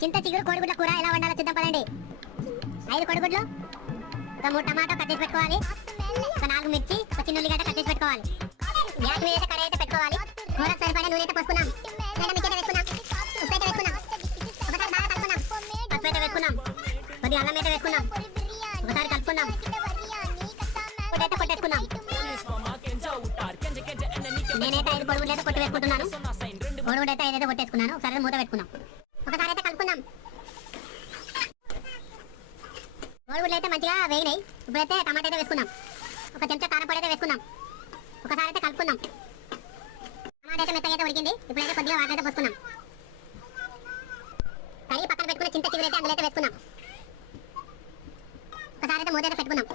చింత చిగురు కోడిగుడ్ల కూర ఎలా వండాలో చూద్దాం పదండి. 5 కోడిగుడ్లు, ఒక 3 టమాటో కట్ చేసి పెట్టుకోవాలి, ఒక 4 మిర్చి, ఒక చిన్న ఉల్లిగడ్డ కట్ చేసి పెట్టుకోవాలి. గ్యాస్ మీద అయితే కడాయి అయితే పెట్టుకోవాలి. కూరకు సరిపడే నూనె అయితే పోసుకున్నాం. మిర్చి అయితే వేసుకున్నాం, ఉప్పు అయితే వేసుకున్నాం, ఒకసారి బాగా కలుపుకున్నాం. పసుపు అయితే వేసుకున్నాం, కొద్దిగా అల్లం అయితే వేసుకున్నాం, ఒకసారి కలుపుకున్నాం. కొట్టయితే కొట్టేసుకున్నాం. నేనైతే 5 కోడిగుడ్లు అయితే కొట్టి వేసుకుంటున్నాను. కోడిగుడ్డు అయితే 5 అయితే కొట్టేసుకున్నాను. ఒకసారి మూత పెట్టుకున్నాం, ఒకసారి అయితే కలుపుకున్నాం. కోడిగుడ్లు అయితే మంచిగా వేగినాయి. ఇప్పుడైతే టమాటా అయితే వేసుకున్నాం, ఒక చెంచా కారపొడి అయితే వేసుకున్నాం, ఒకసారి అయితే కలుపుకున్నాం. టమాటా అయితే మెత్తగా అయితే ఉడికింది. ఇప్పుడైతే కొద్దిగా వాటర్ అయితే పోసుకున్నాం. కడిగి పక్కన పెట్టుకున్న చింత చిగురు అయితే అందులో అయితే వేసుకున్నాం. ఒకసారి అయితే మూత అయితే పెట్టుకున్నాం.